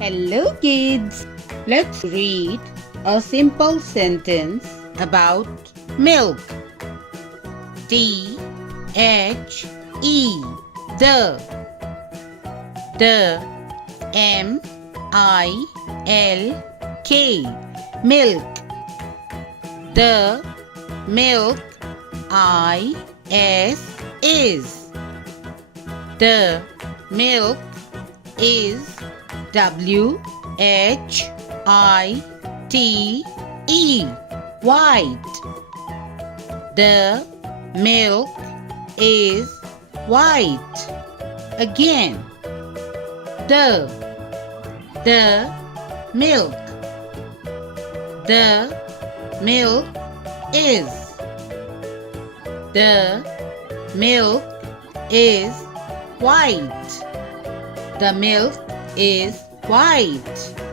Hello kids! Let's read a simple sentence about milk. T-H-E The M-I-L-K Milk. The milk is the milk is W-H-I-T-E white. The milk is white. Again. The milk. The milk is. The milk is white. The milk is white.